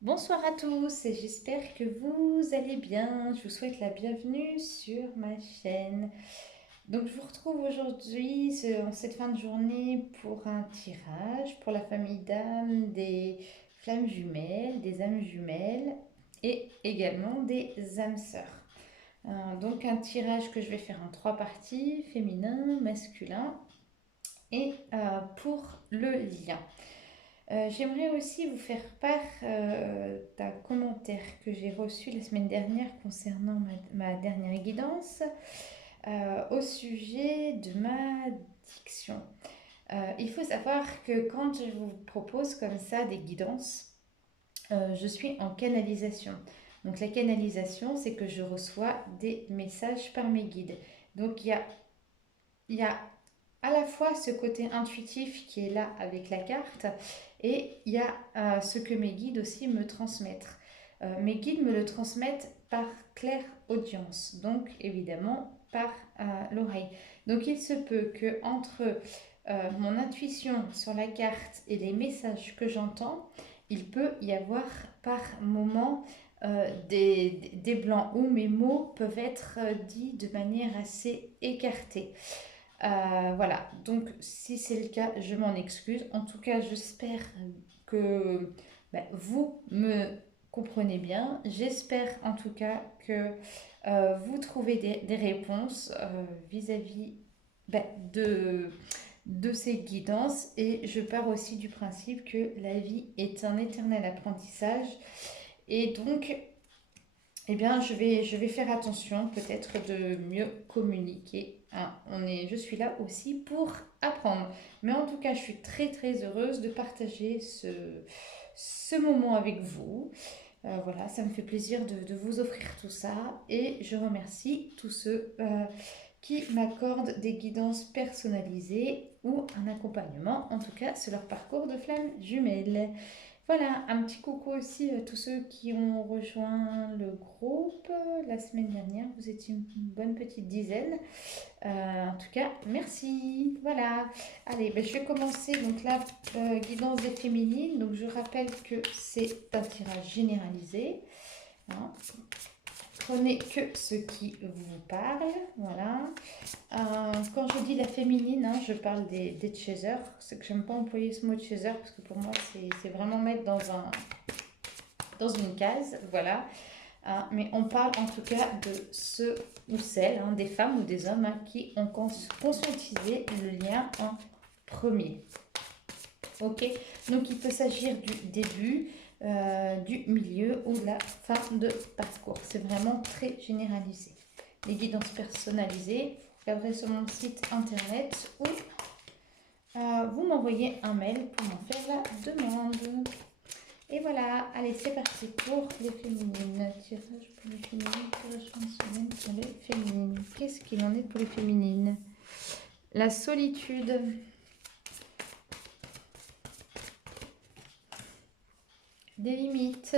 Bonsoir à tous et j'espère que vous allez bien. Je vous souhaite la bienvenue sur ma chaîne. Donc je vous retrouve aujourd'hui en cette fin de journée pour un tirage pour la famille d'âmes des flammes jumelles, des âmes jumelles et également des âmes sœurs. Donc un tirage que je vais faire en trois parties, féminin, masculin et pour le lien. J'aimerais aussi vous faire part d'un commentaire que j'ai reçu la semaine dernière concernant ma dernière guidance au sujet de ma diction. Il faut savoir que quand je vous propose comme ça des guidances, je suis en canalisation. Donc la canalisation, c'est que je reçois des messages par mes guides. Donc il y a à la fois ce côté intuitif qui est là avec la carte et il y a ce que mes guides aussi me transmettent. Mes guides me le transmettent par claire audience, donc évidemment par l'oreille. Donc il se peut que entre mon intuition sur la carte et les messages que j'entends, il peut y avoir par moment des blancs où mes mots peuvent être dits de manière assez écartée. Voilà, donc si c'est le cas, je m'en excuse. En tout cas, j'espère que vous me comprenez bien. J'espère en tout cas que vous trouvez des réponses vis-à-vis ben, de ces guidances. Et je pars aussi du principe que la vie est un éternel apprentissage. Et donc, eh bien, je vais faire attention peut-être de mieux communiquer. Hein. Je suis là aussi pour apprendre. Mais en tout cas, je suis très très heureuse de partager ce moment avec vous. Voilà, ça me fait plaisir de vous offrir tout ça. Et je remercie tous ceux qui m'accordent des guidances personnalisées ou un accompagnement, en tout cas sur leur parcours de flamme jumelle. Voilà, un petit coucou aussi à tous ceux qui ont rejoint le groupe la semaine dernière. Vous étiez une bonne petite dizaine. En tout cas, merci. Voilà. Allez, je vais commencer. Donc la guidance des féminines. Donc je rappelle que c'est un tirage généralisé. Hein. Prenez que ce qui vous parle. Voilà. Quand je dis la féminine, hein, je parle des chasers. C'est que j'aime pas employer ce mot chaser parce que pour moi, c'est vraiment mettre dans une case. Voilà. Mais on parle en tout cas de ceux ou celles, hein, des femmes ou des hommes hein, qui ont conscientisé le lien en premier. Ok. Donc il peut s'agir du début, du milieu ou de la fin de parcours. C'est vraiment très généralisé. Les guidances personnalisées, vous regarderez sur mon site internet ou vous m'envoyez un mail pour m'en faire la demande. Et voilà, allez, c'est parti pour les féminines. Tirage pour les féminines, tirage mensuel pour les féminines. Qu'est-ce qu'il en est pour les féminines? La solitude. Des limites.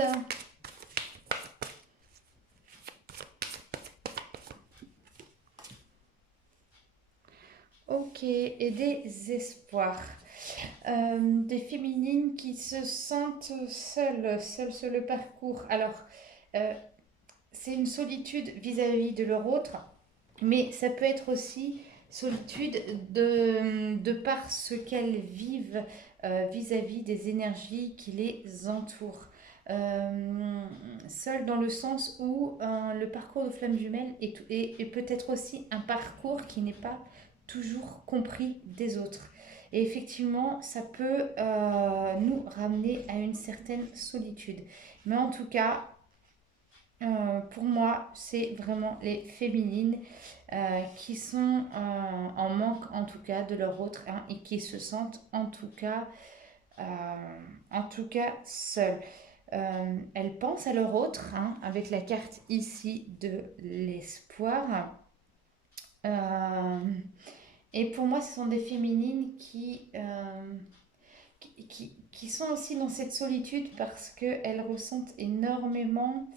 Ok, et des espoirs. Des féminines qui se sentent seules sur le parcours. Alors, euh, c'est une solitude vis-à-vis de leur autre, mais ça peut être aussi solitude de par ce qu'elles vivent vis-à-vis des énergies qui les entourent. Seul dans le sens où le parcours de flamme jumelle est peut-être aussi un parcours qui n'est pas toujours compris des autres. Et effectivement, ça peut nous ramener à une certaine solitude. Mais en tout cas, pour moi, c'est vraiment les féminines qui sont en manque, en tout cas, de leur autre hein, et qui se sentent, en tout cas seules. Elles pensent à leur autre, hein, avec la carte ici de l'espoir. Euh, et pour moi, ce sont des féminines qui sont aussi dans cette solitude parce qu'elles ressentent énormément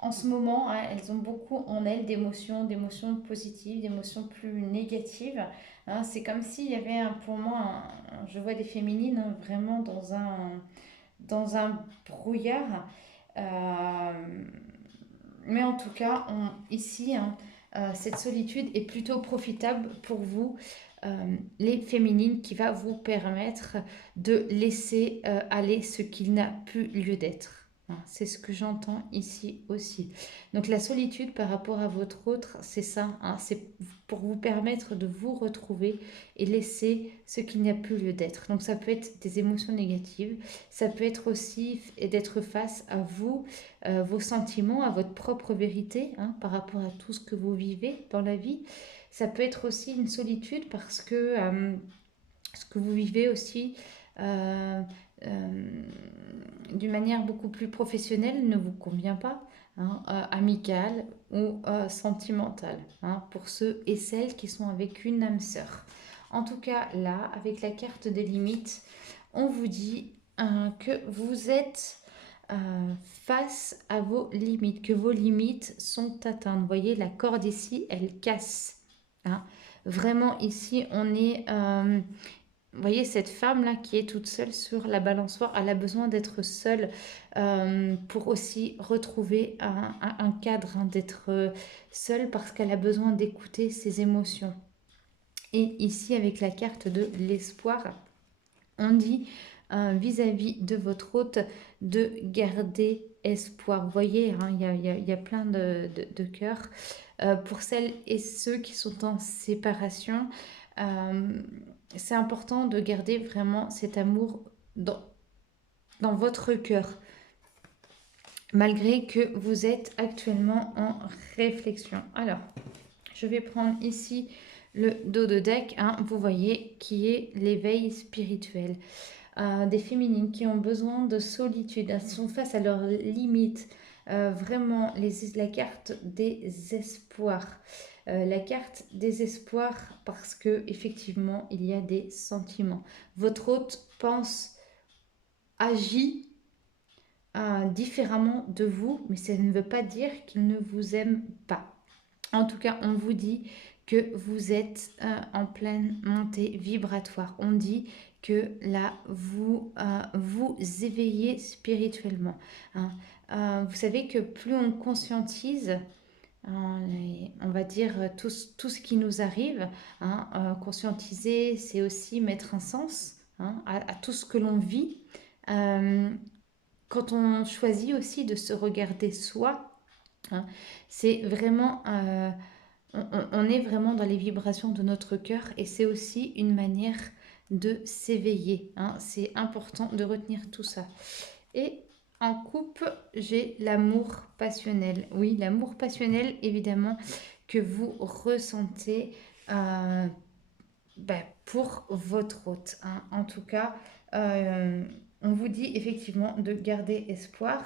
en ce moment, hein, elles ont beaucoup en elles d'émotions positives, d'émotions plus négatives. Hein. C'est comme s'il y avait pour moi, je vois des féminines hein, vraiment dans un brouillard Euh, mais en tout cas, ici, hein, cette solitude est plutôt profitable pour vous, les féminines, qui va vous permettre de laisser aller ce qu'il n'a plus lieu d'être. Hein. C'est ce que j'entends ici aussi. Donc la solitude par rapport à votre autre, c'est ça, hein, c'est pour vous permettre de vous retrouver et laisser ce qu'il n'y a plus lieu d'être. Donc ça peut être des émotions négatives, ça peut être aussi d'être face à vous, vos sentiments, à votre propre vérité, hein, par rapport à tout ce que vous vivez dans la vie. Ça peut être aussi une solitude parce que ce que vous vivez aussi euh, euh, d'une manière beaucoup plus professionnelle ne vous convient pas, hein, amicale ou sentimentale, hein, pour ceux et celles qui sont avec une âme sœur. En tout cas, là, avec la carte des limites, on vous dit que vous êtes face à vos limites, que vos limites sont atteintes. Vous voyez, la corde ici, elle casse. Hein. Vraiment, ici, on est... vous voyez, cette femme-là qui est toute seule sur la balançoire, elle a besoin d'être seule pour aussi retrouver un cadre, hein, d'être seule parce qu'elle a besoin d'écouter ses émotions. Et ici, avec la carte de l'espoir, on dit vis-à-vis de votre hôte de garder espoir. Vous voyez, hein, il y a plein de cœurs. Pour celles et ceux qui sont en séparation, euh, c'est important de garder vraiment cet amour dans votre cœur, malgré que vous êtes actuellement en réflexion. Alors, je vais prendre ici le dos de deck, hein, vous voyez, qui est l'éveil spirituel. Des féminines qui ont besoin de solitude, elles sont face à leurs limites. Vraiment, la carte des espoirs. La carte des espoirs parce que effectivement il y a des sentiments. Votre hôte pense, agit différemment de vous, mais ça ne veut pas dire qu'il ne vous aime pas. En tout cas, on vous dit que vous êtes en pleine montée vibratoire. On dit que là, vous éveillez spirituellement. Hein. Vous savez que plus on conscientise, on va dire, tout ce qui nous arrive, hein, conscientiser, c'est aussi mettre un sens, hein, à tout ce que l'on vit. Euh, Quand on choisit aussi de se regarder soi, hein, c'est vraiment... on est vraiment dans les vibrations de notre cœur et c'est aussi une manière de s'éveiller. Hein. C'est important de retenir tout ça. Et en couple, j'ai l'amour passionnel. Oui, l'amour passionnel, évidemment, que vous ressentez pour votre hôte. Hein. En tout cas, on vous dit effectivement de garder espoir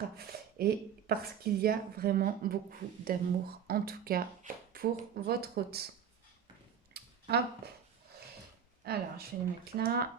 et parce qu'il y a vraiment beaucoup d'amour, en tout cas pour votre hôte. Hop, alors je vais le mettre là.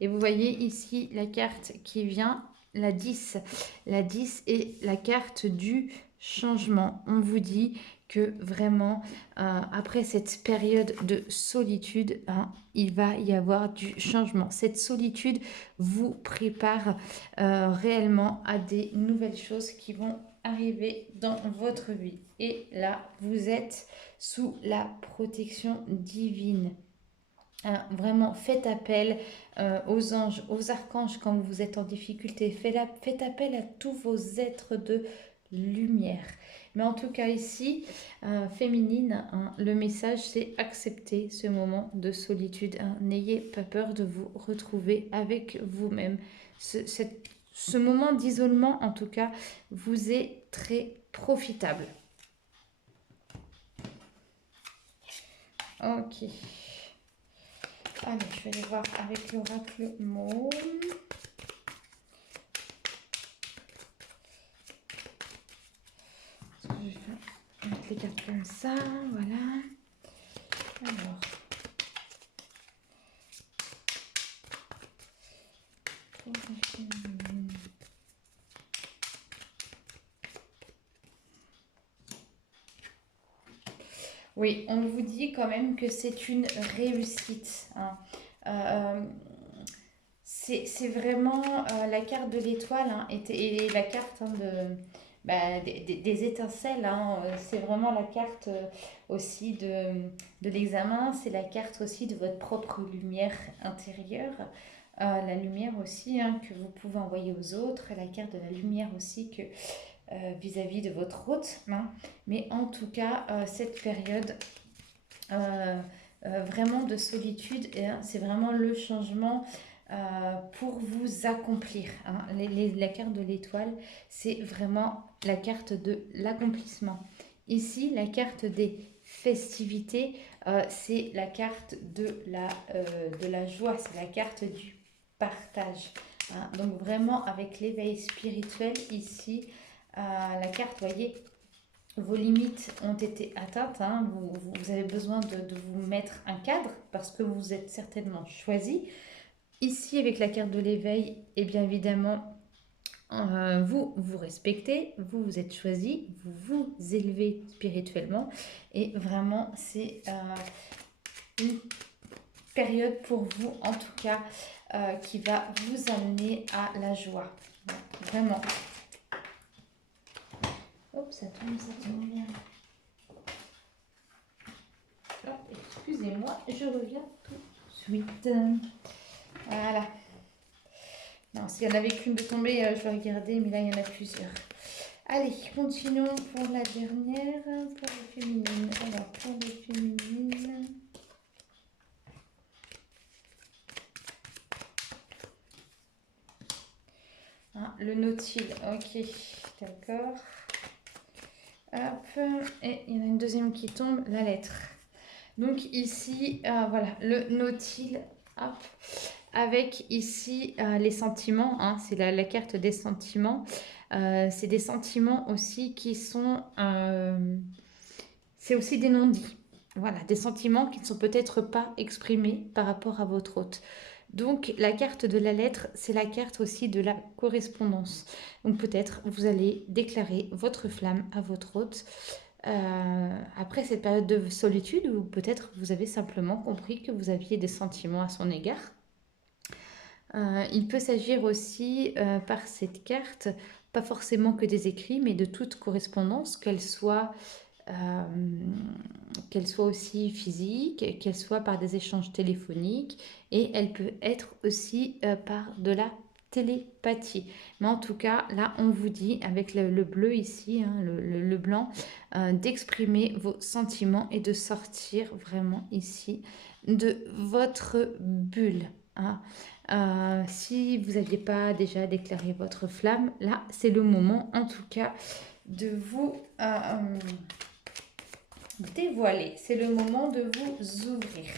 Et vous voyez ici la carte qui vient, la 10. La 10 est la carte du changement. On vous dit que vraiment, après cette période de solitude, hein, il va y avoir du changement. Cette solitude vous prépare réellement à des nouvelles choses qui vont arriver dans votre vie. Et là, vous êtes sous la protection divine. Vraiment, faites appel aux anges, aux archanges quand vous êtes en difficulté. Faites appel à tous vos êtres de lumière. Mais en tout cas ici, féminine, hein, le message c'est accepter ce moment de solitude. Hein. N'ayez pas peur de vous retrouver avec vous-même. Ce moment d'isolement, en tout cas, vous est très profitable. Ok. Allez, je vais aller voir avec l'oracle Môme. Je vais mettre les cartes comme ça, voilà. Alors. Oui, on vous dit quand même que c'est une réussite. Hein. c'est vraiment la carte de l'étoile hein, et la carte hein, des étincelles. Hein, c'est vraiment la carte aussi de l'examen. C'est la carte aussi de votre propre lumière intérieure. La lumière aussi hein, que vous pouvez envoyer aux autres. La carte de la lumière aussi que vis-à-vis de votre hôte. Hein. Mais en tout cas, cette période euh, vraiment de solitude, hein, c'est vraiment le changement pour vous accomplir. Hein. La carte de l'étoile, c'est vraiment la carte de l'accomplissement. Ici, la carte des festivités, c'est la carte de la joie, c'est la carte du partage. Hein. Donc vraiment avec l'éveil spirituel ici, la carte, voyez, vos limites ont été atteintes, hein. Vous avez besoin de vous mettre un cadre parce que vous êtes certainement choisi. Ici, avec la carte de l'éveil, et bien évidemment, vous vous respectez, vous vous êtes choisi, vous vous élevez spirituellement. Et vraiment, c'est une période pour vous, en tout cas, qui va vous amener à la joie. Vraiment. Hop, ça tombe bien. Excusez-moi, je reviens tout de suite. Voilà. Non, s'il n'y en avait qu'une de tombée, je vais regarder, mais là, il y en a plusieurs. Allez, continuons pour la dernière, pour les féminines. Alors, pour les féminines... Ah, le nautile, ok, d'accord. Hop, et il y en a une deuxième qui tombe, la lettre. Donc ici, voilà, le nautile, hop, avec ici les sentiments, hein, c'est la carte des sentiments. C'est des sentiments aussi qui sont... c'est aussi des non-dits. Voilà, des sentiments qui ne sont peut-être pas exprimés par rapport à votre hôte. Donc la carte de la lettre, c'est la carte aussi de la correspondance. Donc peut-être vous allez déclarer votre flamme à votre hôte après cette période de solitude, ou peut-être vous avez simplement compris que vous aviez des sentiments à son égard. Il peut s'agir aussi par cette carte, pas forcément que des écrits, mais de toute correspondance, euh, qu'elle soit aussi physique, qu'elle soit par des échanges téléphoniques, et elle peut être aussi par de la télépathie. Mais en tout cas, là, on vous dit, avec le bleu ici, hein, le blanc, d'exprimer vos sentiments et de sortir vraiment ici de votre bulle. Hein. Si vous n'aviez pas déjà déclaré votre flamme, là, c'est le moment, en tout cas, de vous dévoiler. C'est le moment de vous ouvrir.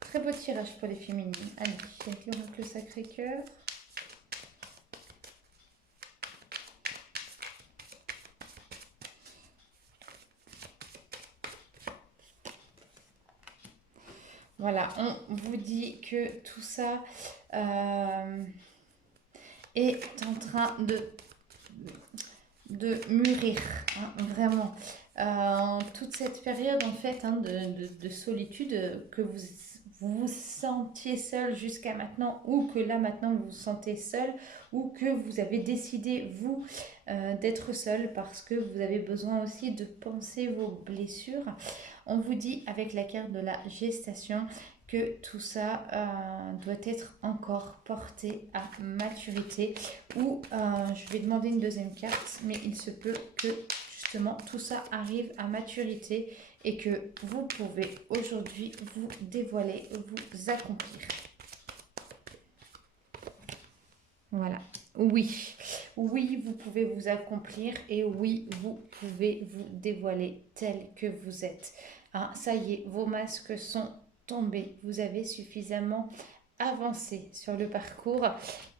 Très beau tirage pour les féminines. Allez, avec l'oracle Sacré-Cœur. Voilà, on vous dit que tout ça est en train de mûrir, hein, vraiment. Toute cette période en fait hein, de solitude que vous vous sentiez seul jusqu'à maintenant, ou que là maintenant vous vous sentez seul, ou que vous avez décidé vous d'être seul parce que vous avez besoin aussi de penser vos blessures. On vous dit avec la carte de la gestation que tout ça doit être encore porté à maturité, ou je vais demander une deuxième carte, mais il se peut que justement tout ça arrive à maturité et que vous pouvez aujourd'hui vous dévoiler, vous accomplir. Voilà. Oui, oui, vous pouvez vous accomplir et oui, vous pouvez vous dévoiler tel que vous êtes. Hein, ça y est, vos masques sont tombés. Vous avez suffisamment avancé sur le parcours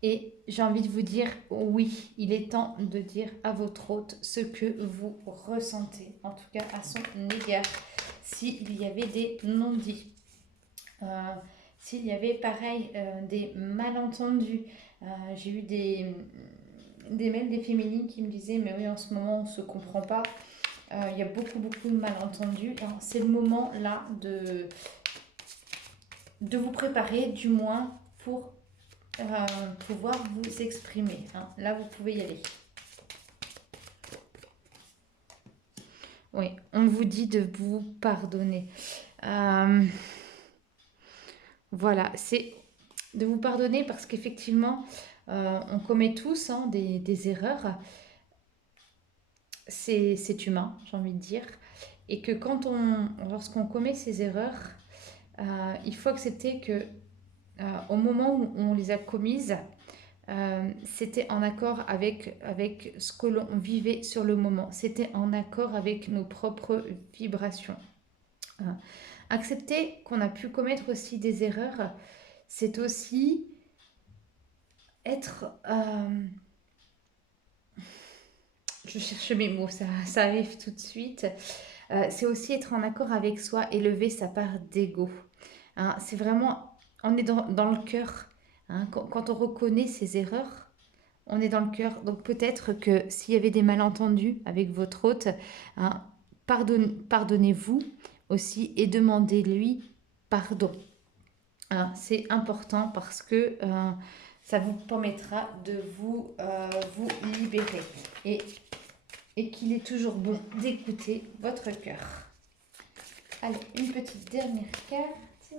et j'ai envie de vous dire oui, il est temps de dire à votre hôte ce que vous ressentez, en tout cas à son égard, s'il y avait des non-dits. S'il y avait pareil des malentendus, j'ai eu des mails des féminines qui me disaient mais oui en ce moment on ne se comprend pas, il y a beaucoup de malentendus. C'est le moment là de vous préparer du moins pour pouvoir vous exprimer. Hein. Là, vous pouvez y aller. Oui, on vous dit de vous pardonner. Voilà, c'est de vous pardonner parce qu'effectivement, on commet tous hein, des erreurs. C'est humain, j'ai envie de dire. Et que lorsqu'on commet ces erreurs, il faut accepter que au moment où on les a commises, c'était en accord avec ce que l'on vivait sur le moment. C'était en accord avec nos propres vibrations. Euh, Accepter qu'on a pu commettre aussi des erreurs, c'est aussi être... je cherche mes mots, ça arrive tout de suite. C'est aussi être en accord avec soi et lever sa part d'ego. Hein, c'est vraiment... On est dans le cœur. Hein, quand on reconnaît ses erreurs, on est dans le cœur. Donc peut-être que s'il y avait des malentendus avec votre hôte, hein, pardonnez-vous aussi et demandez-lui pardon. Hein, c'est important parce que ça vous permettra de vous libérer. Et qu'il est toujours bon d'écouter votre cœur. Allez, une petite dernière carte.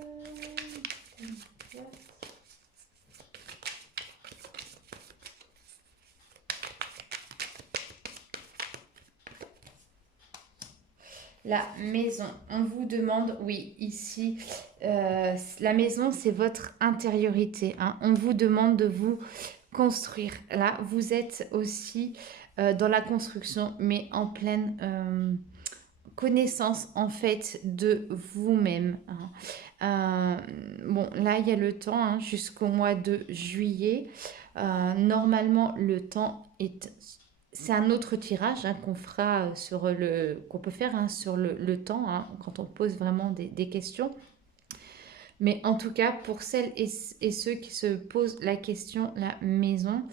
La maison, on vous demande, oui, ici, la maison, c'est votre intériorité. Hein. On vous demande de vous construire. Là, vous êtes aussi dans la construction, mais en pleine connaissance, en fait, de vous-même. Hein. Bon, là, il y a le temps hein, jusqu'au mois de juillet. Normalement, le temps est... C'est un autre tirage hein, qu'on peut faire hein, sur le temps hein, quand on pose vraiment des questions. Mais en tout cas, pour celles et ceux qui se posent la question, la maison,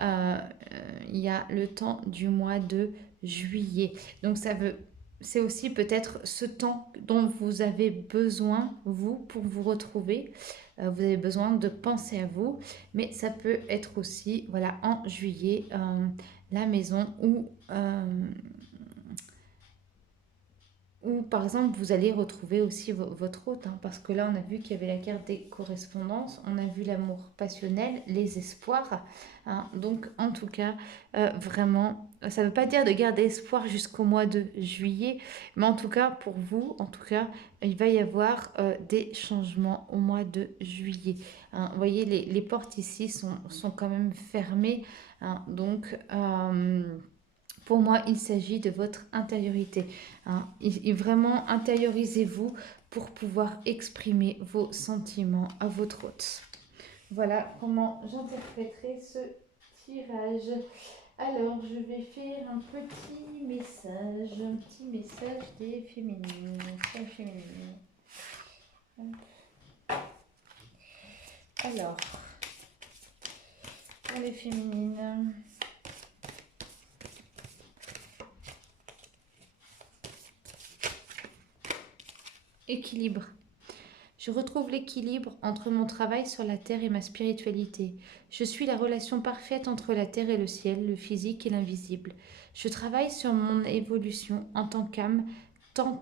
il y a le temps du mois de juillet. Donc c'est aussi peut-être ce temps dont vous avez besoin, vous, pour vous retrouver. Vous avez besoin de penser à vous, mais ça peut être aussi, voilà, en juillet, la maison ou par exemple, vous allez retrouver aussi votre hôte, hein, parce que là, on a vu qu'il y avait la carte des correspondances, on a vu l'amour passionnel, les espoirs. Hein. Donc, en tout cas, vraiment, ça ne veut pas dire de garder espoir jusqu'au mois de juillet, mais en tout cas, pour vous, en tout cas, il va y avoir des changements au mois de juillet. Hein. Vous voyez, les portes ici sont quand même fermées. Hein. Donc, pour moi, il s'agit de votre intériorité. Hein. Vraiment, intériorisez-vous pour pouvoir exprimer vos sentiments à votre hôte. Voilà comment j'interpréterai ce tirage. Alors, je vais faire un petit message des féminines. Alors, pour les féminines... Équilibre. Je retrouve l'équilibre entre mon travail sur la terre et ma spiritualité. Je suis la relation parfaite entre la terre et le ciel, le physique et l'invisible. Je travaille sur mon évolution en tant qu'âme, tant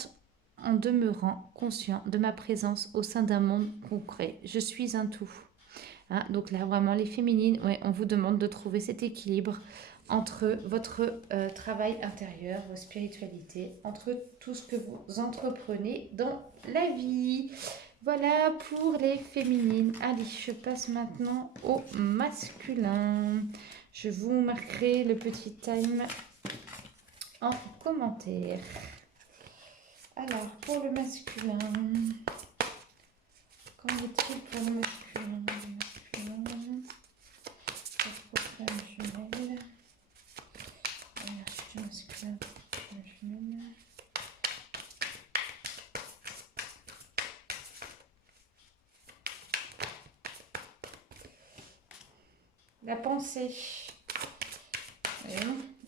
en demeurant conscient de ma présence au sein d'un monde concret. Je suis un tout. Hein, donc là, vraiment, les féminines, ouais, on vous demande de trouver cet équilibre entre votre travail intérieur, vos spiritualités, entre tout ce que vous entreprenez dans la vie. Voilà pour les féminines. Allez, je passe maintenant au masculin. Je vous marquerai le petit time en commentaire. Alors, pour le masculin, qu'en est-il pour le masculin? La pensée. Oui.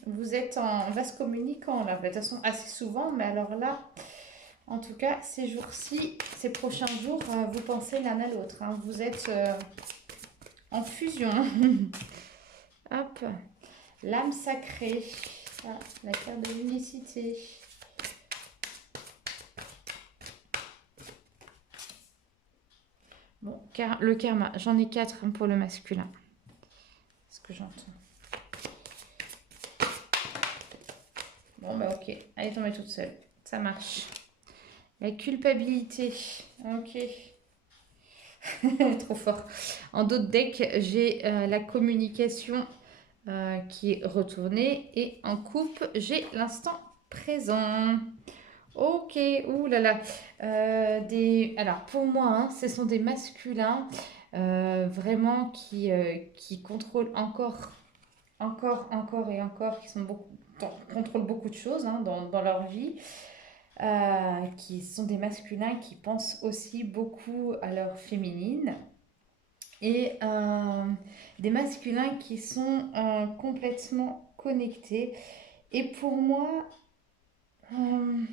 Vous êtes en vase communicant là, de toute façon assez souvent, mais alors là, En tout cas, ces jours-ci, ces prochains jours, vous pensez l'un à l'autre, hein. Vous êtes en fusion. Hop, l'âme sacrée. Ah, la carte de l'unicité. Bon, le karma, j'en ai 4 pour le masculin. Ce que j'entends. Bon, bah ok, elle est tombée toute seule. Ça marche. La culpabilité. Ok. Trop fort. En d'autres decks, j'ai la communication qui est retournée. Et en coupe, j'ai l'instant présent. Ok, ouh là là. Alors, pour moi, hein, ce sont des masculins vraiment qui contrôlent encore et encore, qui sont contrôlent beaucoup de choses, hein, dans leur vie. Qui sont des masculins qui pensent aussi beaucoup à leur féminine et des masculins qui sont complètement connectés. Et pour moi, euh,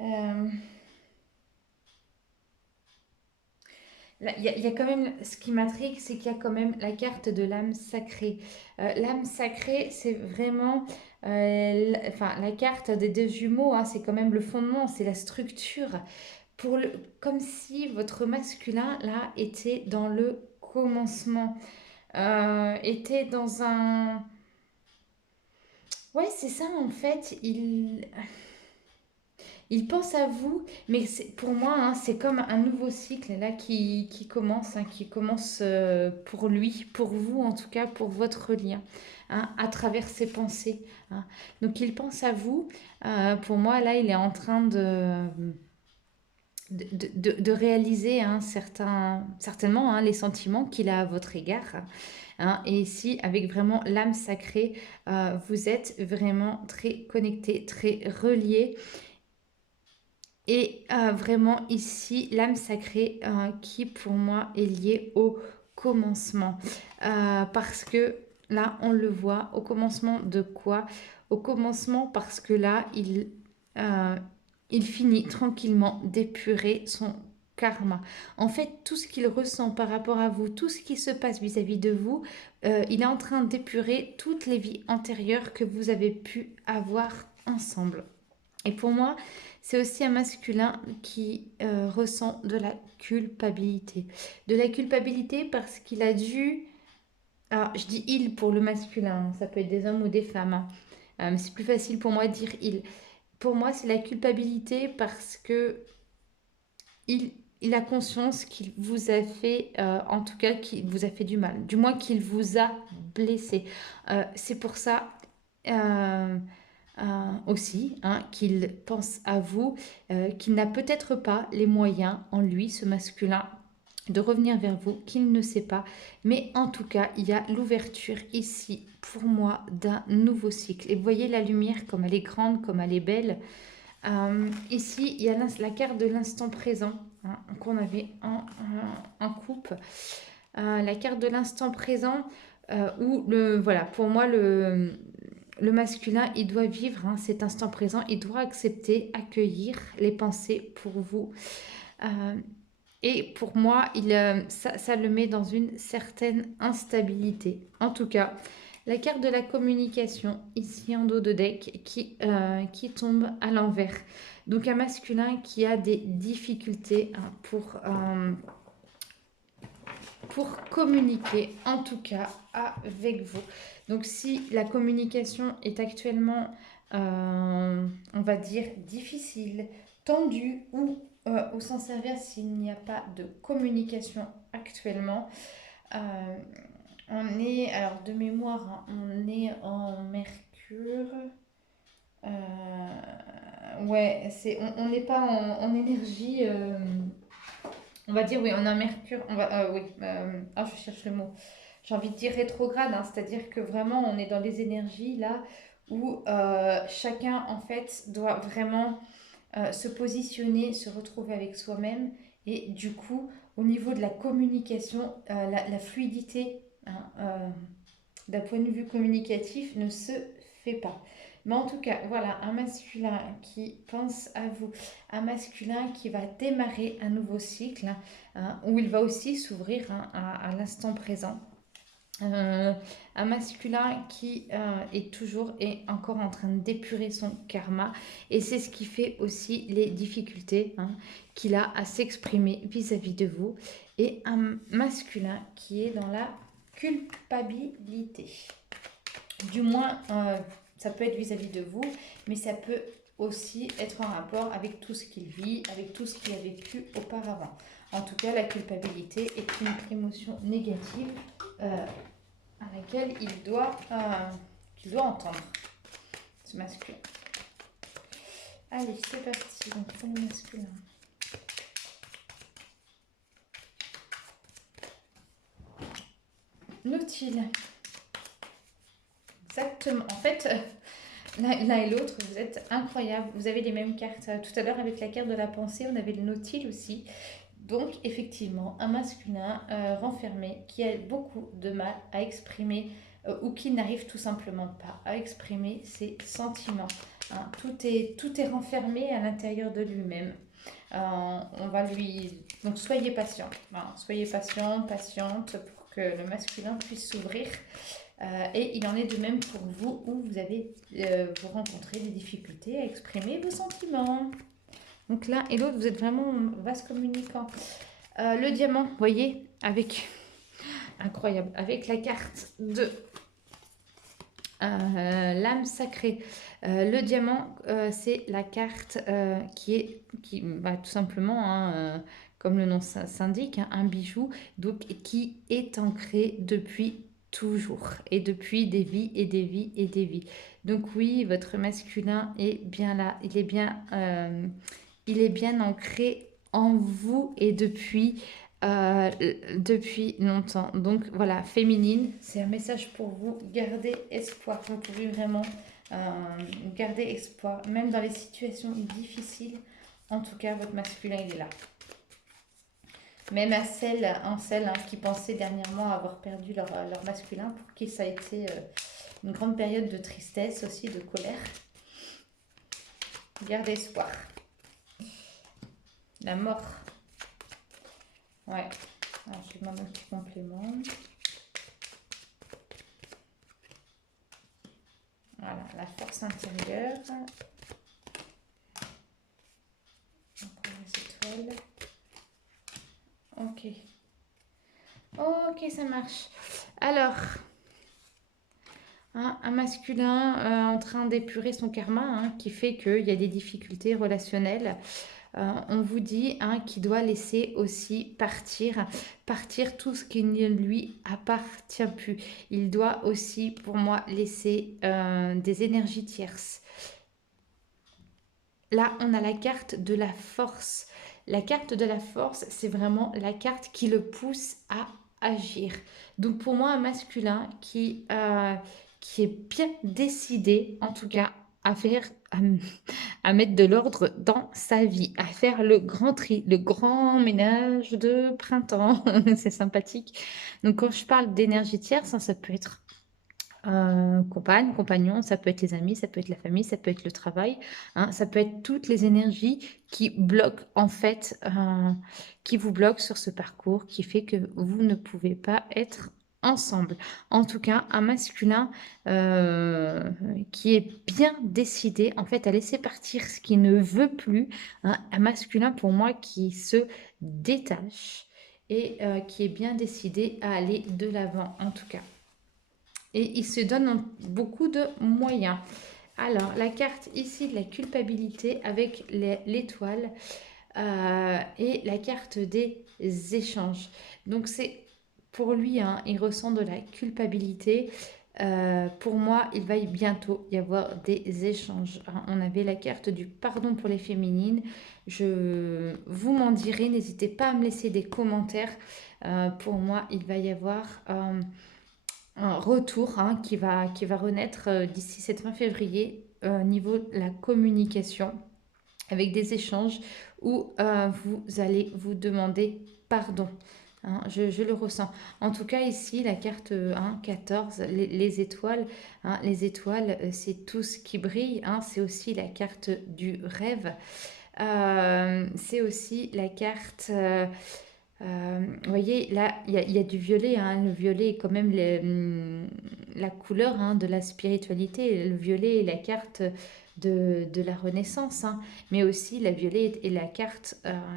euh, il y a quand même, ce qui m'intrigue, c'est qu'il y a quand même la carte de l'âme sacrée. L'âme sacrée, c'est vraiment enfin, la carte des deux jumeaux, hein, c'est quand même le fondement, c'est la structure. Comme si votre masculin, là, était dans le commencement, était dans un... Ouais, c'est ça, en fait, il pense à vous, mais pour moi, hein, c'est comme un nouveau cycle là qui commence, hein, qui commence pour lui, pour vous en tout cas, pour votre lien, hein, à travers ses pensées, hein. Donc il pense à vous. Pour moi, là, il est en train de réaliser, hein, certainement, hein, les sentiments qu'il a à votre égard, hein. Et ici, avec vraiment l'âme sacrée, vous êtes vraiment très connecté, très relié. Et vraiment ici, l'âme sacrée qui pour moi est liée au commencement. Parce que là, on le voit, au commencement de quoi? Au commencement parce que là, il finit tranquillement d'épurer son karma. En fait, tout ce qu'il ressent par rapport à vous, tout ce qui se passe vis-à-vis de vous, il est en train d'épurer toutes les vies antérieures que vous avez pu avoir ensemble. Et pour moi, c'est aussi un masculin qui ressent de la culpabilité. De la culpabilité parce qu'il a dû... Alors, je dis il pour le masculin, hein, ça peut être des hommes ou des femmes, hein. Mais c'est plus facile pour moi de dire il. Pour moi, c'est la culpabilité parce que il, il a conscience qu'il vous a fait, en tout cas, qu'il vous a fait du mal. Du moins qu'il vous a blessé. C'est pour ça... euh, aussi, hein, qu'il pense à vous, qu'il n'a peut-être pas les moyens en lui, ce masculin, de revenir vers vous, qu'il ne sait pas. Mais en tout cas, il y a l'ouverture ici, pour moi, d'un nouveau cycle. Et vous voyez la lumière, comme elle est grande, comme elle est belle. Ici, il y a la carte de l'instant présent, hein, qu'on avait en coupe. La carte de l'instant présent, où voilà, pour moi, le masculin, il doit vivre, hein, cet instant présent, il doit accepter, accueillir les pensées pour vous. Euh, et pour moi, ça le met dans une certaine instabilité. En tout cas, la carte de la communication, ici en dos de deck, qui tombe à l'envers. Donc un masculin qui a des difficultés, hein, pour communiquer, en tout cas avec vous. Donc si la communication est actuellement, on va dire, difficile, tendue, ou au sens inverse, s'il n'y a pas de communication actuellement, euh, on est, alors de mémoire, hein, on est en Mercure. Ouais, on n'est pas en énergie. On va dire, oui, on a Mercure. Oui, je cherche le mot. J'ai envie de dire rétrograde, hein, c'est-à-dire que vraiment, on est dans les énergies là où chacun, en fait, doit vraiment se positionner, se retrouver avec soi-même. Et du coup, au niveau de la communication, la fluidité, hein, d'un point de vue communicatif ne se fait pas. Mais en tout cas, voilà, un masculin qui pense à vous, un masculin qui va démarrer un nouveau cycle, hein, où il va aussi s'ouvrir, hein, à l'instant présent. Euh, un masculin qui est toujours et encore en train d'épurer son karma, et c'est ce qui fait aussi les difficultés, hein, qu'il a à s'exprimer vis-à-vis de vous, et un masculin qui est dans la culpabilité. Du moins, ça peut être vis-à-vis de vous, mais ça peut aussi être en rapport avec tout ce qu'il vit, avec tout ce qu'il a vécu auparavant. En tout cas, la culpabilité est une émotion négative à laquelle qu'il doit entendre, ce masculin. Allez, c'est parti. Donc, pour le masculin. Nautile. Exactement. En fait, l'un et l'autre, vous êtes incroyables. Vous avez les mêmes cartes. Tout à l'heure, avec la carte de la pensée, on avait le nautile aussi. Donc, effectivement, un masculin renfermé qui a beaucoup de mal à exprimer ou qui n'arrive tout simplement pas à exprimer ses sentiments. Hein. Tout est renfermé à l'intérieur de lui-même. On va lui... Donc, soyez patient. Hein. Soyez patient, patiente pour que le masculin puisse s'ouvrir. Et il en est de même pour vous où vous avez vous rencontrez des difficultés à exprimer vos sentiments. Donc l'un et l'autre, vous êtes vraiment vaste communicant. Le diamant, vous voyez, avec incroyable, avec la carte de l'âme sacrée. Le diamant, c'est la carte qui tout simplement, hein, comme le nom s'indique, hein, un bijou, donc qui est ancré depuis toujours et depuis des vies et des vies et des vies. Donc oui, votre masculin est bien là, il est bien ancré en vous et depuis longtemps. Donc voilà, féminine, c'est un message pour vous. Gardez espoir. Vous pouvez vraiment garder espoir, même dans les situations difficiles. En tout cas, votre masculin, il est là. Même à celles, hein, qui pensaient dernièrement avoir perdu leur masculin, pour qui ça a été une grande période de tristesse, aussi de colère. Gardez espoir. La mort. Ouais. Alors, je vais demander un petit complément. Voilà, la force intérieure. Encore les étoiles. Ok. Ok, ça marche. Alors, hein, un masculin en train d'épurer son karma, hein, qui fait qu'il y a des difficultés relationnelles. On vous dit, hein, qu'il doit laisser aussi partir tout ce qui ne lui appartient plus. Il doit aussi, pour moi, laisser des énergies tierces. Là, on a la carte de la force. La carte de la force, c'est vraiment la carte qui le pousse à agir. Donc pour moi, un masculin qui est bien décidé, en tout cas, à faire, à mettre de l'ordre dans sa vie, à faire le grand tri, le grand ménage de printemps. C'est sympathique. Donc quand je parle d'énergie tierce, ça peut être compagne, compagnon, ça peut être les amis, ça peut être la famille, ça peut être le travail, hein, ça peut être toutes les énergies qui bloquent en fait, qui vous bloquent sur ce parcours, qui fait que vous ne pouvez pas être ensemble. En tout cas, un masculin qui est bien décidé en fait à laisser partir ce qui ne veut plus, hein, un masculin pour moi qui se détache et qui est bien décidé à aller de l'avant en tout cas. Et il se donne beaucoup de moyens. Alors, la carte ici de la culpabilité avec l'étoile et la carte des échanges. Donc, c'est pour lui, hein, il ressent de la culpabilité. Pour moi, il va bientôt y avoir des échanges. Hein. On avait la carte du pardon pour les féminines. Je vous m'en dirai. N'hésitez pas à me laisser des commentaires. Pour moi, il va y avoir un retour, hein, qui va renaître d'ici cette fin février au niveau de la communication avec des échanges où vous allez vous demander pardon. hein, je le ressens. En tout cas, ici, la carte 1, 14, les étoiles, c'est tout ce qui brille, hein, c'est aussi la carte du rêve. C'est aussi la carte. Vous voyez, là, il y a du violet, hein. Le violet est quand même la couleur, hein, de la spiritualité. Le violet est la carte de la renaissance, hein. Mais aussi, la violet est la carte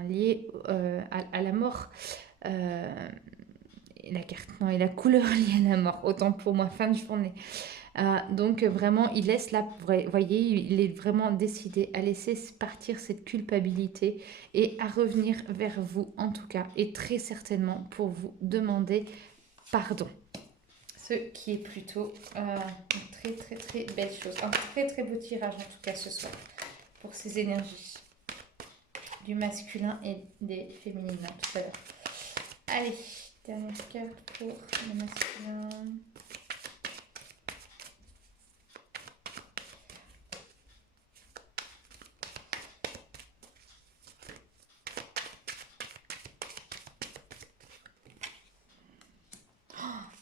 liée à la mort. Euh, et la carte, non, et la couleur liée à la mort, autant pour moi, fin de journée. Donc vraiment, il laisse là, vous voyez, il est vraiment décidé à laisser partir cette culpabilité et à revenir vers vous en tout cas, et très certainement pour vous demander pardon. Ce qui est plutôt une très très très belle chose. Un très très beau tirage en tout cas ce soir pour ces énergies du masculin et des féminines tout à l'heure. Allez, dernière carte pour le masculin.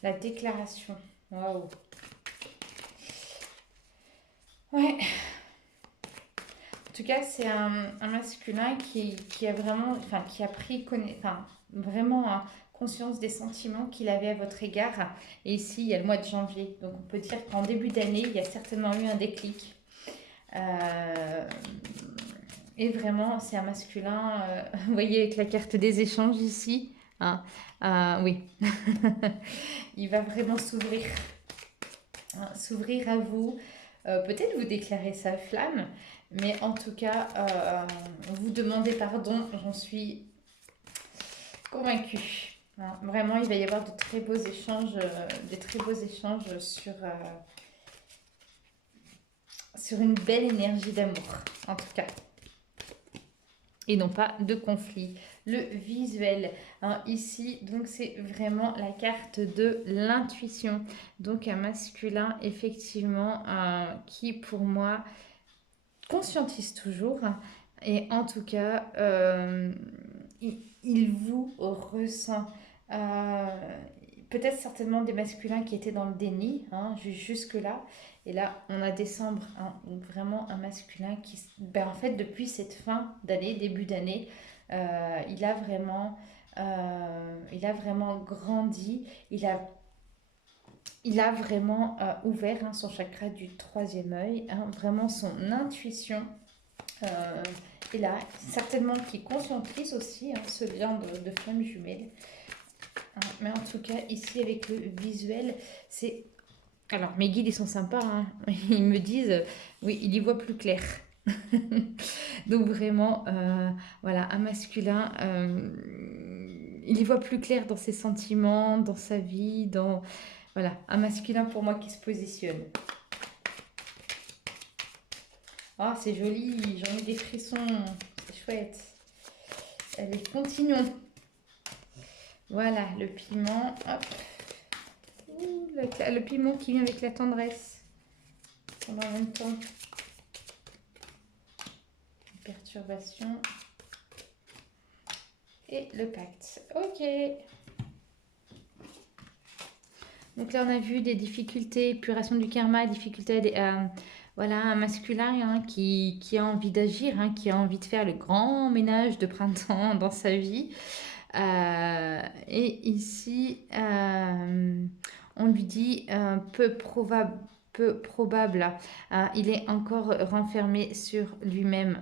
La déclaration. Waouh. Ouais. En tout cas, c'est un masculin qui a vraiment, enfin, qui a pris, vraiment conscience des sentiments qu'il avait à votre égard. Et ici, il y a le mois de janvier. Donc, on peut dire qu'en début d'année, il y a certainement eu un déclic. Euh, et vraiment, c'est un masculin, vous voyez, avec la carte des échanges ici. Hein, oui. Il va vraiment s'ouvrir. Hein, s'ouvrir à vous. Peut-être vous déclarer sa flamme, mais en tout cas, vous demander pardon, j'en suis convaincue. Hein, vraiment, il va y avoir de très beaux échanges, des très beaux échanges sur une belle énergie d'amour, en tout cas. Et non pas de conflit. Le visuel, hein, ici, donc c'est vraiment la carte de l'intuition. Donc un masculin, effectivement, qui pour moi conscientise toujours. Et en tout cas, il vous ressent. Euh, Peut-être certainement des masculins qui étaient dans le déni, hein, jusque-là. Et là, on a décembre, hein, vraiment un masculin qui, ben, en fait, depuis cette fin d'année, début d'année, il a vraiment grandi. Il a vraiment ouvert, hein, son chakra du troisième œil, hein, vraiment son intuition. Euh, et là, certainement qui conscientise aussi, hein, ce lien de flamme jumelle. Hein, mais en tout cas, ici avec le visuel, c'est... Alors, mes guides, ils sont sympas, hein. Ils me disent, oui, il y voit plus clair. Donc vraiment, voilà, un masculin, il y voit plus clair dans ses sentiments, dans sa vie, dans... Voilà, un masculin pour moi qui se positionne. Ah, c'est joli, j'en ai des frissons, c'est chouette. Allez, continuons. Voilà, le piment, hop. Ouh, le piment qui vient avec la tendresse. En même temps, perturbation. Et le pacte. Ok. Donc là, on a vu des difficultés, épuration du karma, difficultés voilà, un masculin, hein, qui a envie d'agir, hein, qui a envie de faire le grand ménage de printemps dans sa vie. Et ici, on lui dit peu probable, il est encore renfermé sur lui-même.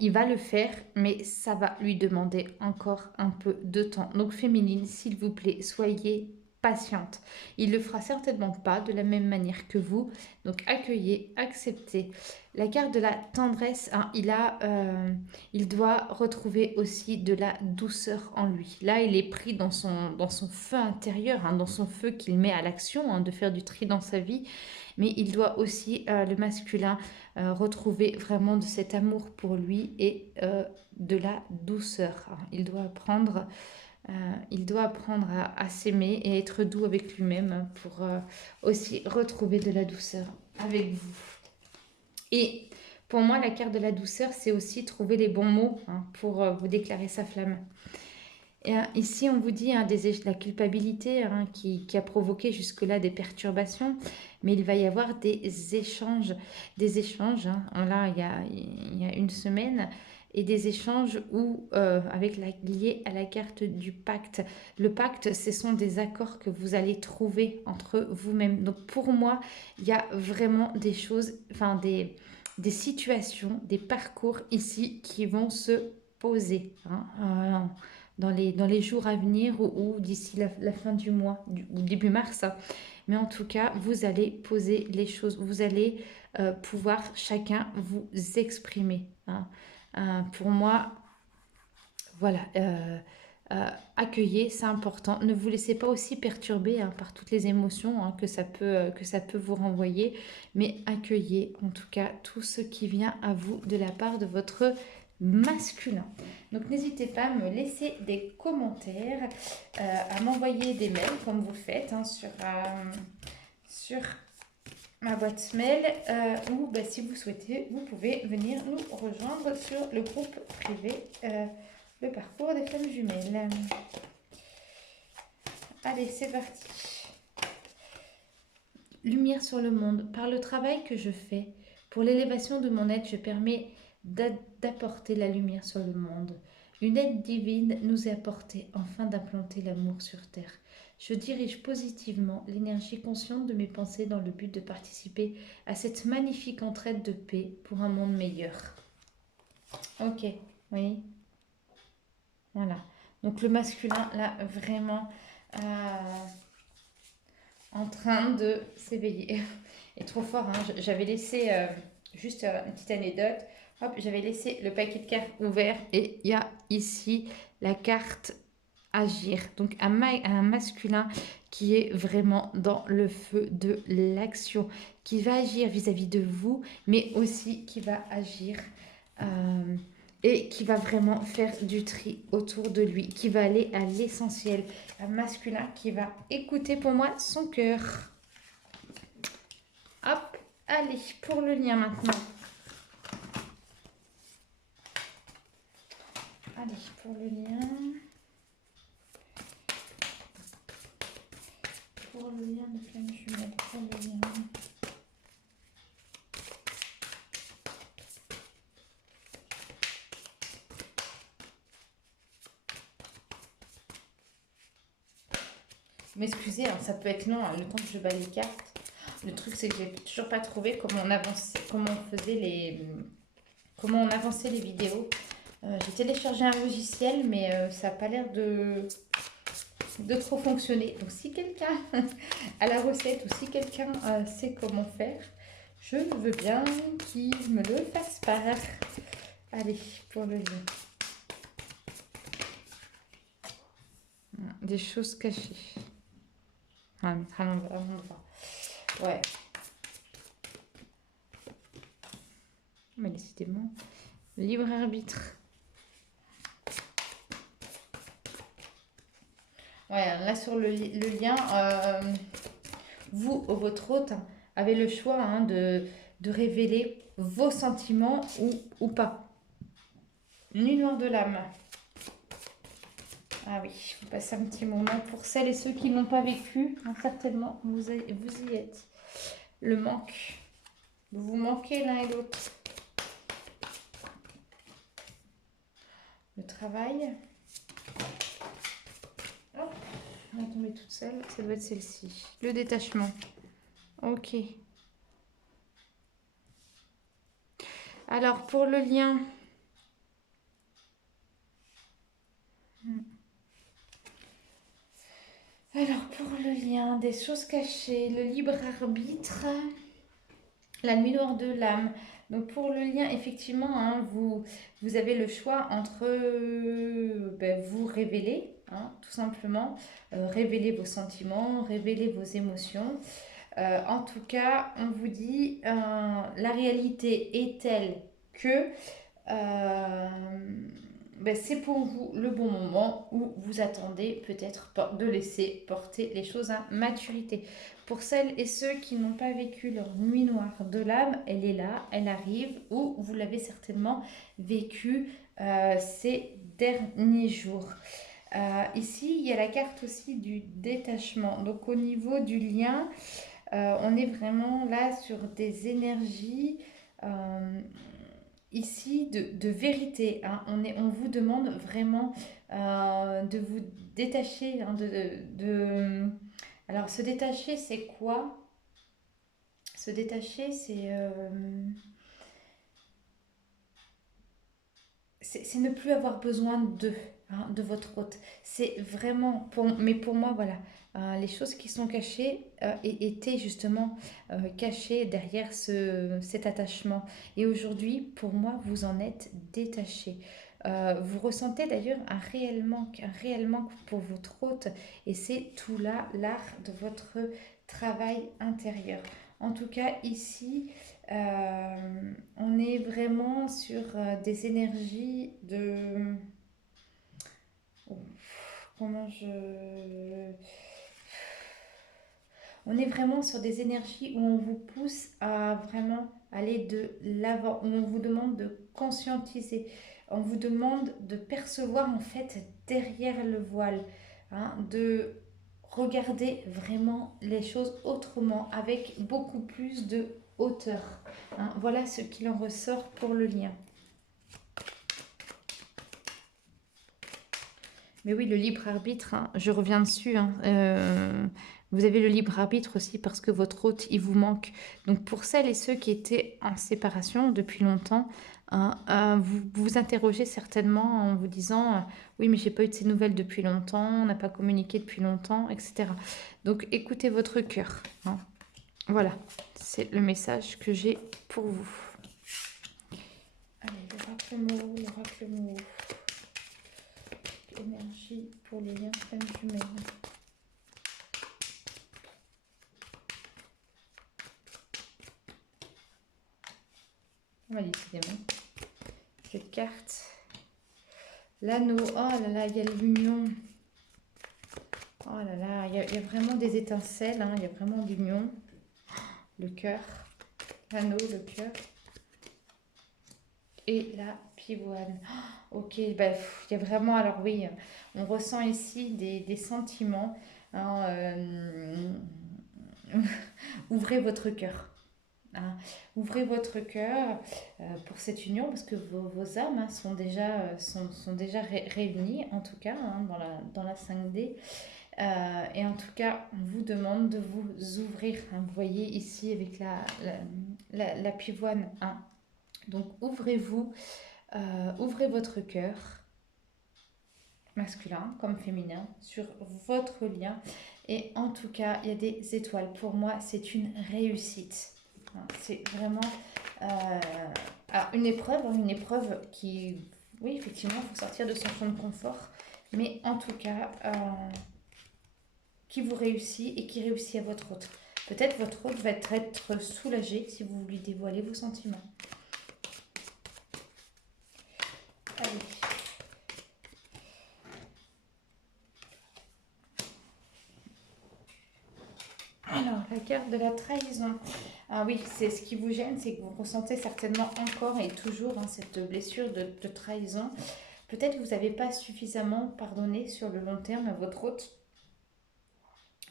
Il va le faire, mais ça va lui demander encore un peu de temps. Donc féminine, s'il vous plaît, soyez patiente. Il le fera certainement pas de la même manière que vous. Donc accueillez, acceptez. La carte de la tendresse, hein, il doit retrouver aussi de la douceur en lui. Là, il est pris dans son feu intérieur, hein, dans son feu qu'il met à l'action, hein, de faire du tri dans sa vie. Mais il doit aussi, le masculin, retrouver vraiment de cet amour pour lui et de la douceur. Il doit apprendre à s'aimer et être doux avec lui-même pour aussi retrouver de la douceur avec vous. Et pour moi, la carte de la douceur, c'est aussi trouver les bons mots, hein, pour vous déclarer sa flamme. Ici, on vous dit la culpabilité qui a provoqué jusque-là des perturbations, mais il va y avoir des échanges. Des échanges, là, il y a une semaine, et des échanges liés à la carte du pacte. Le pacte, ce sont des accords que vous allez trouver entre vous-même. Donc, pour moi, il y a vraiment des choses, enfin, des situations, des parcours ici qui vont se poser. Dans les jours à venir ou d'ici la fin du mois, ou début mars. Mais en tout cas, vous allez poser les choses, vous allez pouvoir chacun vous exprimer. Pour moi, voilà, accueillez, c'est important. Ne vous laissez pas aussi perturber par toutes les émotions que ça peut vous renvoyer, mais accueillez en tout cas tout ce qui vient à vous de la part de votre masculin. Donc n'hésitez pas à me laisser des commentaires, à m'envoyer des mails comme vous le faites sur ma boîte mail ou si vous souhaitez, vous pouvez venir nous rejoindre sur le groupe privé le parcours des femmes jumelles. Allez, c'est parti. Lumière sur le monde. Par le travail que je fais, pour l'élévation de mon être, je permets d'apporter la lumière sur le monde. Une aide divine nous est apportée afin d'implanter l'amour sur terre. Je dirige positivement l'énergie consciente de mes pensées dans le but de participer à cette magnifique entraide de paix pour un monde meilleur. Ok, oui. Voilà. Donc le masculin, là, vraiment en train de s'éveiller. Et trop fort, j'avais laissé, juste une petite anecdote, hop, j'avais laissé le paquet de cartes ouvert et il y a ici la carte agir. Donc un masculin qui est vraiment dans le feu de l'action, qui va agir vis-à-vis de vous, mais aussi qui va agir et qui va vraiment faire du tri autour de lui, qui va aller à l'essentiel. Un masculin qui va écouter pour moi son cœur. Hop, allez, pour le lien maintenant. Allez, pour le lien. Pour le lien de flamme jumelle, pour le lien. M'excusez, ça peut être long, le temps que je bats les cartes. Le truc, c'est que j'ai toujours pas trouvé comment on avançait les vidéos. J'ai téléchargé un logiciel, mais ça n'a pas l'air de trop fonctionner. Donc, si quelqu'un a la recette ou si quelqu'un sait comment faire, je veux bien qu'il me le fasse part. Allez, pour le lien. Des choses cachées. On va mettre à l'endroit. Ouais. Mais décidément, libre arbitre. Ouais, là sur le lien, vous, votre hôte, avez le choix de révéler vos sentiments ou pas. Nuit noire de l'âme. Ah oui, on passe un petit moment pour celles et ceux qui n'ont pas vécu. Certainement, vous y êtes. Le manque. Vous manquez l'un et l'autre. Le travail. Hop, on va tomber toute seule. Ça doit être celle-ci. Le détachement. Ok. Alors, pour le lien... Alors, pour le lien, des choses cachées, le libre arbitre, la nuit noire de l'âme. Donc, pour le lien, effectivement, vous avez le choix entre vous révéler, tout simplement, révéler vos sentiments, révéler vos émotions. En tout cas, on vous dit, la réalité est telle que... c'est pour vous le bon moment où vous attendez peut-être de laisser porter les choses à maturité. Pour celles et ceux qui n'ont pas vécu leur nuit noire de l'âme, elle est là, elle arrive, ou vous l'avez certainement vécu ces derniers jours. Ici, il y a la carte aussi du détachement. Donc au niveau du lien, on est vraiment là sur des énergies euh, ici de vérité, hein. On vous demande vraiment de vous détacher, hein, Alors se détacher, c'est quoi? Se détacher, c'est ne plus avoir besoin d'eux, hein, de votre hôte. C'est vraiment, mais pour moi, voilà, les choses qui sont cachées étaient justement cachées derrière cet attachement. Et aujourd'hui, pour moi, vous en êtes détaché. Vous ressentez d'ailleurs un réel manque pour votre hôte, et c'est tout là l'art de votre travail intérieur. En tout cas, ici, on est vraiment sur des énergies de... Oh, comment je... On est vraiment sur des énergies où on vous pousse à vraiment aller de l'avant, où on vous demande de conscientiser, on vous demande de percevoir en fait derrière le voile, hein, de regarder vraiment les choses autrement, avec beaucoup plus de hauteur, hein. Voilà ce qu'il en ressort pour le lien. Mais oui, le libre arbitre, hein, je reviens dessus, hein, vous avez le libre arbitre aussi parce que votre hôte, il vous manque. Donc pour celles et ceux qui étaient en séparation depuis longtemps, hein, vous vous interrogez certainement en vous disant oui, mais j'ai pas eu de ces nouvelles depuis longtemps, on n'a pas communiqué depuis longtemps, etc. Donc écoutez votre cœur, hein. Voilà, c'est le message que j'ai pour vous. Allez, l'oracle mot. Énergie pour les liens femme jumelle. On va décidément. Cette carte. L'anneau. Oh là là, il y a l'union. Oh là là, il y a vraiment des étincelles, hein, il y a vraiment l'union. Le cœur. L'anneau, le cœur. Et la pivoine. Oh, ok, bah, il y a vraiment, alors oui, on ressent ici des sentiments, hein, ouvrez votre cœur, hein. Ouvrez votre cœur pour cette union, parce que vos âmes, hein, sont déjà réunies, en tout cas, hein, dans la 5D. Et en tout cas, on vous demande de vous ouvrir, hein. Vous voyez ici avec la pivoine, hein. Donc ouvrez-vous, ouvrez votre cœur, masculin comme féminin, sur votre lien. Et en tout cas, il y a des étoiles. Pour moi, c'est une réussite. C'est vraiment une épreuve qui, oui, effectivement, il faut sortir de son zone de confort. Mais en tout cas, qui vous réussit et qui réussit à votre hôte. Peut-être votre hôte va être soulagé si vous lui dévoilez vos sentiments. Allez. Alors, la carte de la trahison. Ah oui, c'est ce qui vous gêne, c'est que vous ressentez certainement encore et toujours, hein, cette blessure de trahison. Peut-être que vous n'avez pas suffisamment pardonné sur le long terme à votre hôte.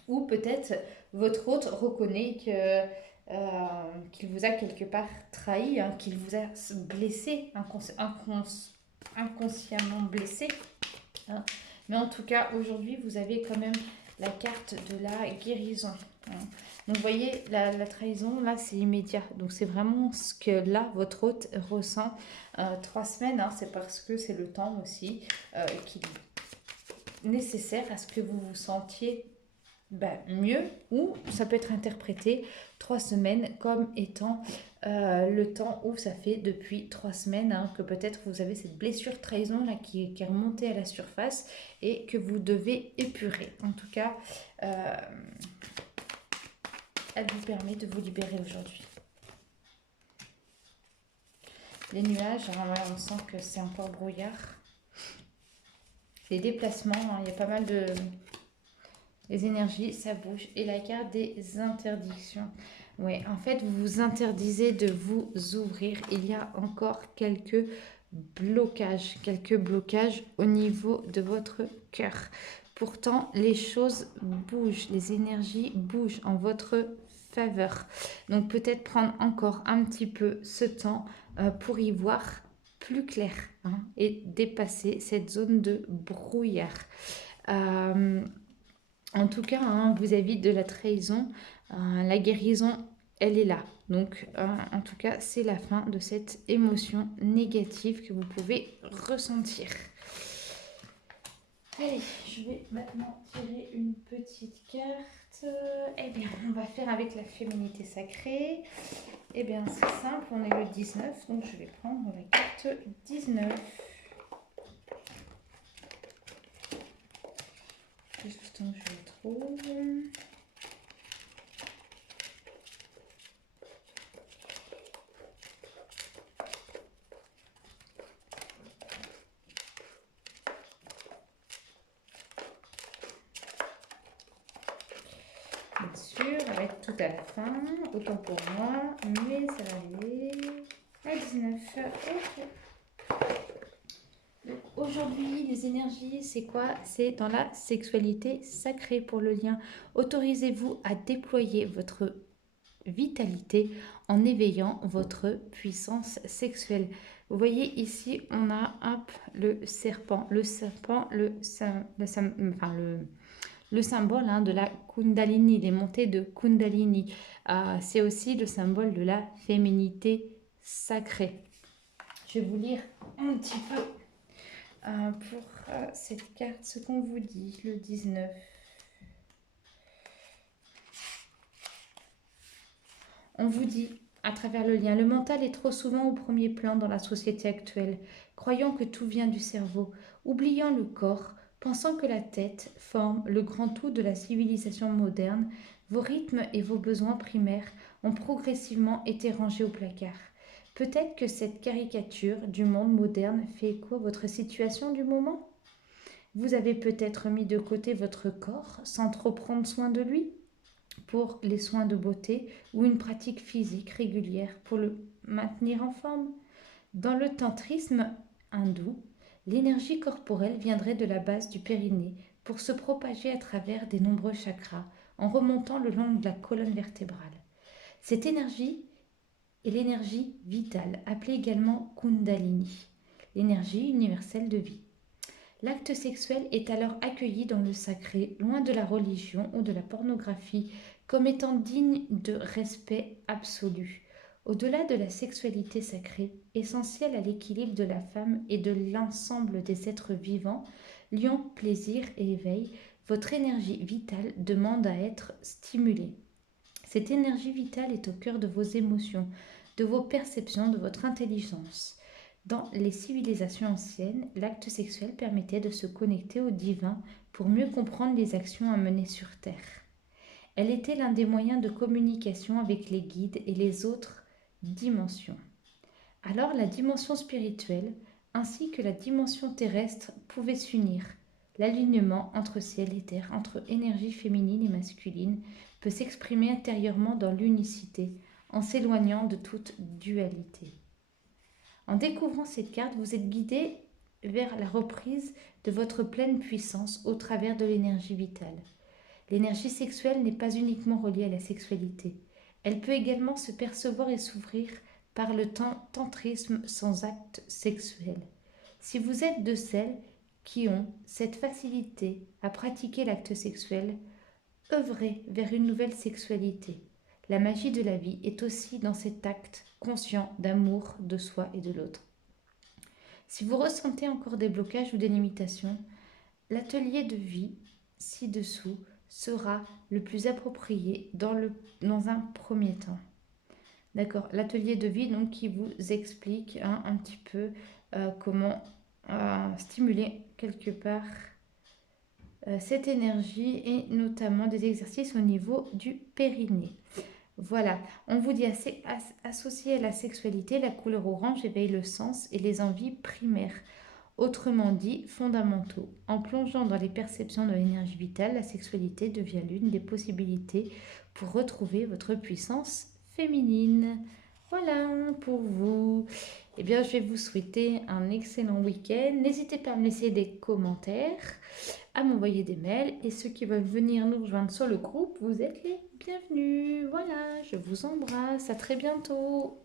Ou peut-être votre hôte reconnaît qu'il vous a quelque part trahi, hein, qu'il vous a blessé, inconsciemment blessé, hein. Mais en tout cas, aujourd'hui, vous avez quand même la carte de la guérison, hein. Donc, vous voyez, la trahison, là, c'est immédiat. Donc, c'est vraiment ce que, là, votre hôte ressent. 3 semaines, hein, c'est parce que c'est le temps aussi qui est nécessaire à ce que vous vous sentiez mieux, ou ça peut être interprété 3 semaines comme étant le temps où ça fait depuis 3 semaines, hein, que peut-être vous avez cette blessure trahison là qui est remontée à la surface et que vous devez épurer. En tout cas, elle vous permet de vous libérer aujourd'hui. Les nuages, hein, ouais, on sent que c'est encore brouillard. Les déplacements, hein, il y a pas mal de... Les énergies, ça bouge. Et la carte des interdictions. Oui, en fait, vous vous interdisez de vous ouvrir. Il y a encore quelques blocages, quelques blocages au niveau de votre cœur. Pourtant, les choses bougent, les énergies bougent en votre faveur. Donc peut-être prendre encore un petit peu ce temps pour y voir plus clair, hein, et dépasser cette zone de brouillard. Euh, En tout cas, hein, vis-à-vis de la trahison, la guérison, elle est là. Donc, en tout cas, c'est la fin de cette émotion négative que vous pouvez ressentir. Allez, je vais maintenant tirer une petite carte. Eh bien, on va faire avec la féminité sacrée. Eh bien, c'est simple, on est le 19, donc je vais prendre la carte 19. Juste le temps que je le trouve. Bien sûr, elle va être tout à la fin, autant pour moi, mais ça va aller à 19. Ok. Donc aujourd'hui, les énergies, c'est quoi? C'est dans la sexualité sacrée pour le lien. Autorisez-vous à déployer votre vitalité en éveillant votre puissance sexuelle. Vous voyez ici, on a hop, le serpent. Le serpent, le symbole, hein, de la Kundalini, les montées de Kundalini. C'est aussi le symbole de la féminité sacrée. Je vais vous lire un petit peu pour cette carte ce qu'on vous dit, le 19. On vous dit, à travers le lien, le mental est trop souvent au premier plan dans la société actuelle, croyant que tout vient du cerveau, oubliant le corps, pensant que la tête forme le grand tout de la civilisation moderne. Vos rythmes et vos besoins primaires ont progressivement été rangés au placard. Peut-être que cette caricature du monde moderne fait écho à votre situation du moment. Vous avez peut-être mis de côté votre corps sans trop prendre soin de lui pour les soins de beauté ou une pratique physique régulière pour le maintenir en forme. Dans le tantrisme hindou, l'énergie corporelle viendrait de la base du périnée pour se propager à travers des nombreux chakras en remontant le long de la colonne vertébrale. Cette énergie est l'énergie vitale, appelée également Kundalini, l'énergie universelle de vie. L'acte sexuel est alors accueilli dans le sacré, loin de la religion ou de la pornographie, comme étant digne de respect absolu. Au-delà de la sexualité sacrée, essentielle à l'équilibre de la femme et de l'ensemble des êtres vivants, liant plaisir et éveil, votre énergie vitale demande à être stimulée. Cette énergie vitale est au cœur de vos émotions, de vos perceptions, de votre intelligence. Dans les civilisations anciennes, l'acte sexuel permettait de se connecter au divin pour mieux comprendre les actions à mener sur Terre. Elle était l'un des moyens de communication avec les guides et les autres dimensions. Alors la dimension spirituelle ainsi que la dimension terrestre pouvaient s'unir. L'alignement entre ciel et terre, entre énergie féminine et masculine, peut s'exprimer intérieurement dans l'unicité, en s'éloignant de toute dualité. En découvrant cette carte, vous êtes guidé vers la reprise de votre pleine puissance au travers de l'énergie vitale. L'énergie sexuelle n'est pas uniquement reliée à la sexualité. Elle peut également se percevoir et s'ouvrir par le tantrisme sans acte sexuel. Si vous êtes de celles qui ont cette facilité à pratiquer l'acte sexuel, œuvrez vers une nouvelle sexualité. La magie de la vie est aussi dans cet acte conscient d'amour de soi et de l'autre. Si vous ressentez encore des blocages ou des limitations, l'atelier de vie ci-dessous sera le plus approprié dans un premier temps. D'accord, l'atelier de vie donc qui vous explique un petit peu comment stimuler quelque part cette énergie et notamment des exercices au niveau du périnée. Voilà, on vous dit associé à la sexualité, la couleur orange éveille le sens et les envies primaires. Autrement dit, fondamentaux. En plongeant dans les perceptions de l'énergie vitale, la sexualité devient l'une des possibilités pour retrouver votre puissance féminine. Voilà pour vous. Eh bien, je vais vous souhaiter un excellent week-end. N'hésitez pas à me laisser des commentaires, à m'envoyer des mails. Et ceux qui veulent venir nous rejoindre sur le groupe, vous êtes les bienvenus. Voilà, je vous embrasse. À très bientôt.